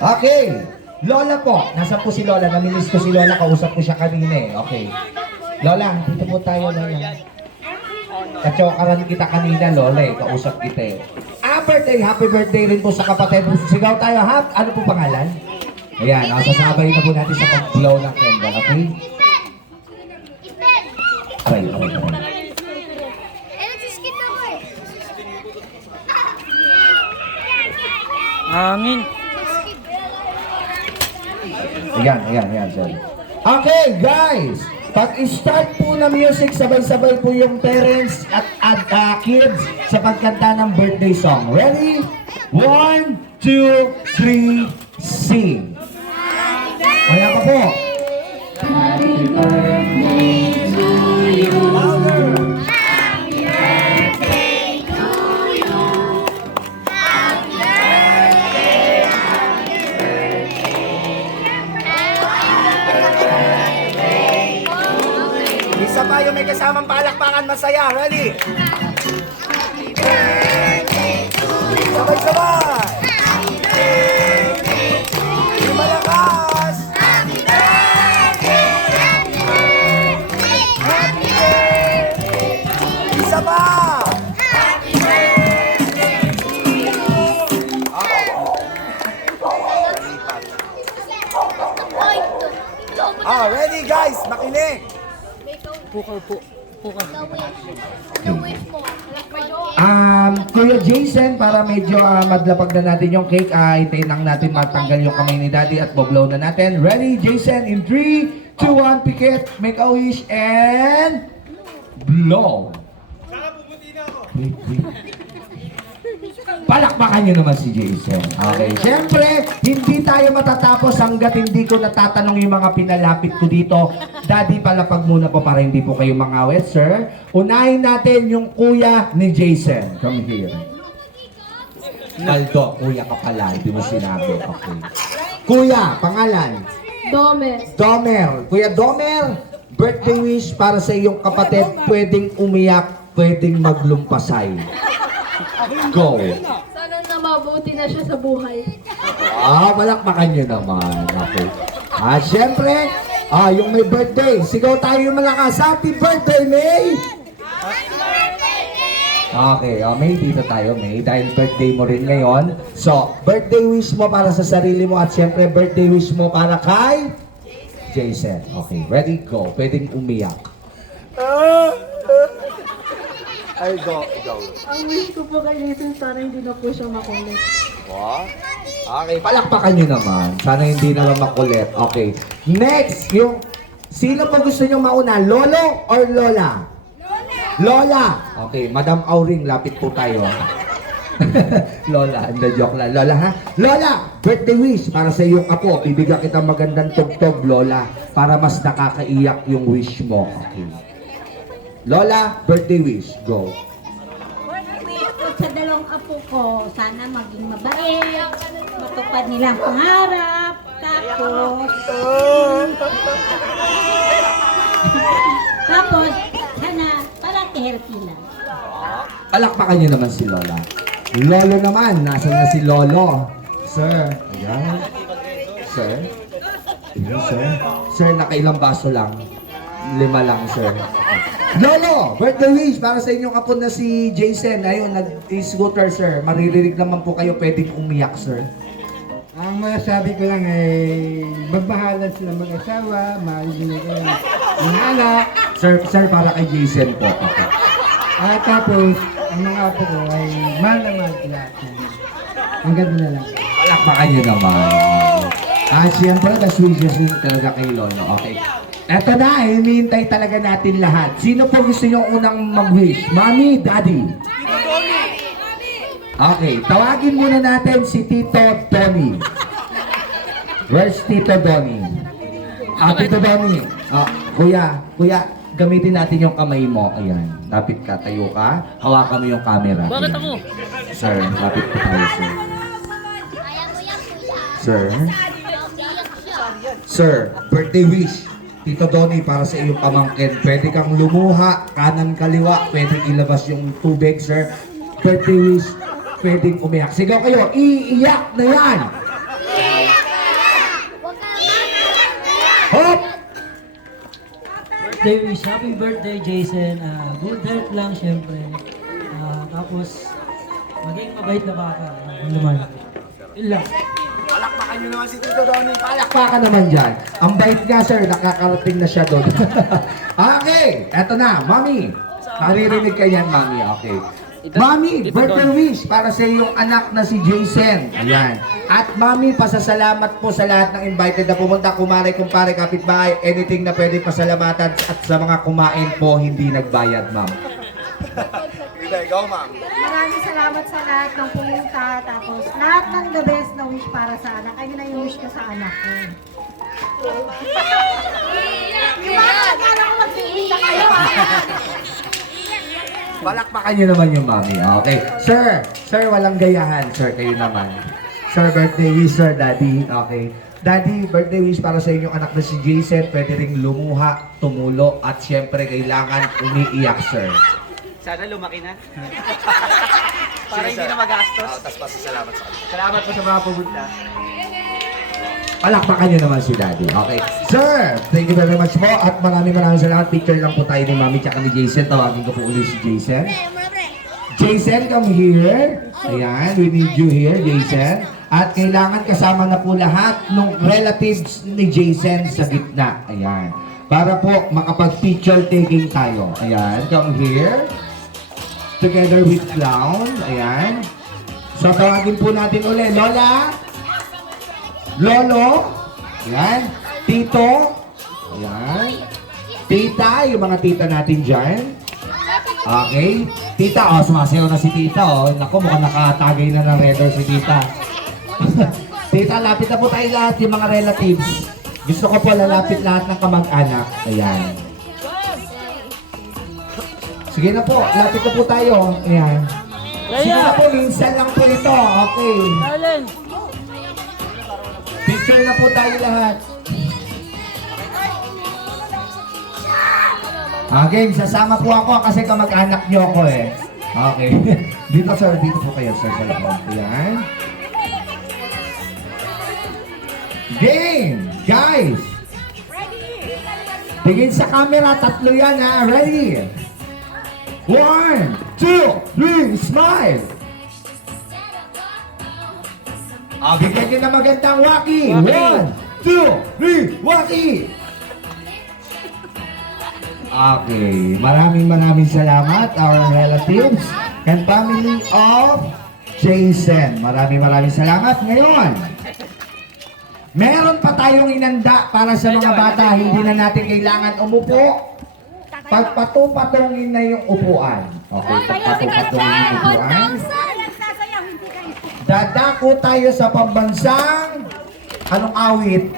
Okay. Lola po. Nasaan po si Lola? Namimiss ko si Lola. Kausap ko siya kanina eh. Okay. Lola, dito po tayo, Lola. Kachokaran kita kanina, Lola eh. Kausap kita eh. Birthday, happy birthday rin po sa kapatid. Sigaw tayo, ha? Ano po pangalan? Ayan, sasabay na po natin sa pag-blow ng candle, okay? Aray. Hangin. Ayan, sir. Okay, guys! Pag-start po ng music, sabay-sabay po yung parents at kids sa pagkanta ng birthday song. Ready? 1, 2, 3, sing! Kaya pa po. Happy birthday to you. Happy birthday to you. Happy birthday, happy birthday. Isa pa yung may kasamang palakpakan masaya. Ready? Happy birthday to you. Sabay-sabay! Happy birthday to you. Malakas! Happy birthday, happy birthday, happy birthday to you. Isa pa! Happy birthday to you. Ready guys, makinig! Pukaw po. Pukaw. Kuya Jason, para medyo madlapag na natin yung cake, hintayin lang natin matanggal yung kamay ni Daddy at boblow na natin. Ready, Jason? In 3, 2, 1, pikit, make a wish, and blow. Palakpakan nyo naman si Jason. Okay, siyempre, hindi tayo matatapos hanggat hindi ko natatanong yung mga pinalapit ko dito. Daddy, palapag muna po para hindi po kayo mangawit, sir. Unahin natin yung kuya ni Jason. Come here. Aldo, kuya ka pala, hindi mo sinabi. Okay. Kuya, pangalan? Domer. Kuya Domer, birthday wish para sa iyong kapatid. Pwedeng umiyak, pwedeng maglumpasay. Go. Sana na mabuti na siya sa buhay. Palakpakan nyo naman. Okay. Siyempre, yung may birthday. Sigaw tayo yung malakas. Happy birthday, May! Okay, May, dito tayo, May. Dahil birthday mo rin ngayon. So, birthday wish mo para sa sarili mo at siyempre, birthday wish mo para kay Jason. Okay, ready, go. Pwedeng umiyak. Ay, go. Ang wish ko po kay Jason, sana hindi na po siya makulit. Okay, palakpakan nyo naman. Sana hindi naman makulit. Okay. Next, sino po gusto nyo mauna? Lolo or Lola? Lola! Okay, Madam Auring, lapit po tayo. Lola, hindi joke lang. Lola, ha? Lola, birthday wish para sa iyong apo. Bibigyan kita magandang tugtog, Lola, para mas nakakaiyak yung wish mo. Okay. Lola, birthday wish. Go. Wish ko sa dalawang apo ko, sana maging mabait, matupad nilang pangarap, tapos sana parati healthy lang. Palakpakan niyo naman si Lola. Lolo naman, nasan na si Lolo? Sir, ayan. Sir? Ayan, sir. Sir, nakailang baso lang? 5 lang, sir. Lolo, birthday wish para sa inyong kapon na si Jason. Ayun, nag-scooter, sir. Maririnig naman po kayo, pwedeng umiyak, sir. Ang masasabi ko lang ay magmahalan sila mag-asawa, mahalin nila yung anak. Sir, para kay Jason po. Okay. At tapos, ang mga apo ko ay mahal na mahal sila. Hanggang doon na lang. Palakpakan niyo naman. Siyempre, the wishes talaga kay Lolo. Okay. Eto na, hinihintay talaga natin lahat. Sino po gusto nyo unang mag-wish? Mommy, Daddy? Okay, tawagin muna natin si Tito Donnie. Where's Tito Donnie? Tito Donnie. Kuya, gamitin natin yung kamay mo. Ayan, lapit ka, tayo ka. Hawakan mo yung camera. Bakit Ayan. ako? Sir, lapit po tayo, sir. Sir? Sir, birthday wish. Tito Donnie, para sa iyong pamangkin. Pwede kang lumuha, kanan kaliwa, pwede ilabas yung tubig, sir. Birthday wish, pwedeng umiyak. Sigaw kayo, iiyak na yan! Hop! Birthday wish. Happy birthday, Jason. Good health lang, syempre. Tapos, maging mabait na baka. Ano naman. Yun lang. Palakpakan nyo naman si Tito Donnie. Palakpakan naman dyan. Ang bait nga, sir. Nakakarating na siya doon. Okay. Eto na. Mami. Naririnig ka yan, Mami. Okay. Mami, birthday wish para sa iyong anak na si Jason. Ayan. At Mami, pasasalamat po sa lahat ng invited na pumunta. Kumare, kumpare, kapitbahay, anything na pwede pasalamatan. At sa mga kumain po, hindi nagbayad, Ma'am. Ikaw, Ma'am. Maraming salamat sa lahat ng pumunta. Tapos lahat ng the best na wish para sa anak. Ayun na yung wish ko sa anak ko. Diba? Akala ko mag-wish na kayo. Palakpakan nyo naman yung Mami. Okay. Sir, walang gayahan. Sir, kayo naman. Sir, birthday wish, Sir, Daddy. Okay. Daddy, birthday wish para sa inyong anak na si Jason. Pwede ring lumuha, tumulo, at syempre kailangan umiiyak, Sir. Sana lumaki na. Para hindi na magastos. Tapos pasasalamat sa kanya. Salamat po sa mga pumunta. Palakpakan nyo naman si Daddy. Okay. Sir, thank you very much po. At maraming salamat. Picture lang po tayo ni Mami tsaka ni Jason. Tawagin ko po ulit si Jason. Jason, come here. Ayan, we need you here, Jason. At kailangan kasama na po lahat ng relatives ni Jason sa gitna. Ayan. Para po makapag-picture taking tayo. Ayan, come here. Together with Clown. Ayan. So, tawagin po natin ulit. Lola. Lolo. Ayan. Tito. Ayan. Tita. Yung mga tita natin dyan. Okay. Tita. Oh, sumasayaw na si tita. Oh. Naku, mukhang nakatagay na ng redor si tita. Tita, lapit na po tayo lahat yung mga relatives. Gusto ko po lalapit lahat ng kamag-anak. Ayan. Sige na po, lapit na po tayo. Ayan. Sige na po, minsan lang po ito. Okay. Allen. Picture na po tayo lahat. Okay, sasama po ako kasi kamag-anak niyo ako eh. Okay. Dito sir, dito po kayo sir sa loob. Ayan. Game! Guys! Tingin sa camera, tatlo yan ha. Ready? 1, 2, 3, smile! Bigyan nyo na magandang waki! 1, 2, 3, waki! Okay, maraming salamat our relatives and family of Jason. Maraming salamat. Ngayon, meron pa tayong inanda para sa mga bata. Hindi na natin kailangan umupo. Pagpatupatungin na yung upuan. Okay, pagpatupatungin yung upuan. Dadako tayo sa pambansang anong awit?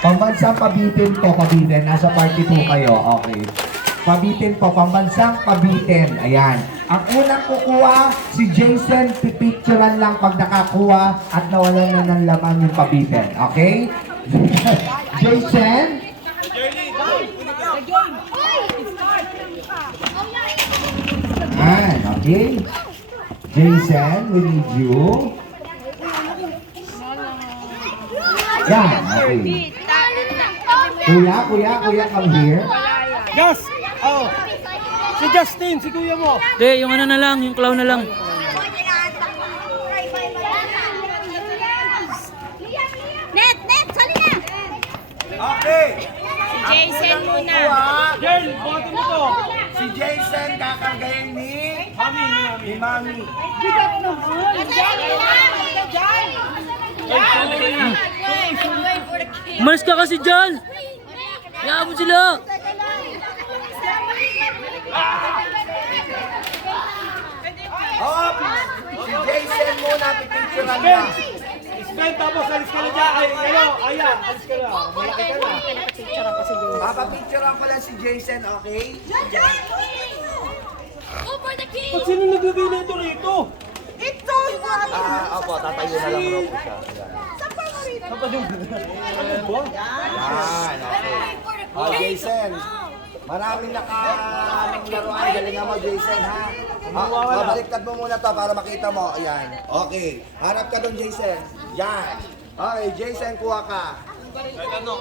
Pambansang pabitin po, pabitin. Nasa party po kayo. Okay. Pabitin po, pambansang pabitin. Ayan. Ang unang kukuha, si Jason, pipicturean lang pag nakakuha at nawalan na ng laman yung pabitin. Okay? Jason? Ayan, okay. Jason, we need you. Yan, okay. Kuya, come here. Yes! Oh! Si Justin, si kuya mo. Hindi, yung ano na lang, yung clown na lang. Net, sali na! Okay. Jason muna. Girl, buhatin mo to. Si Jason kakagayin ni Mami. Umalis ka kasi dyan! Hayaan mo sila! Hop! Si Jason muna, pipicturean niya. Spend tapos alis ka na dyan. Ay, aya, alis ka na. Malaki ka na. Papapicturean ko lang si Jason, okay? Ba't sino nagdadila ito rito? Opo, tatayo na lang raw po siya. Kapag yung... Ano ba? Yan, okay. Oh, Jason. Maraming laruan. Galingan mo, Jason, ha? Babaliktad mo muna to para makita mo. Ayan. Okay. Harap ka doon, Jason. Yan. Okay, Jason, kuha ka. Kahit ano.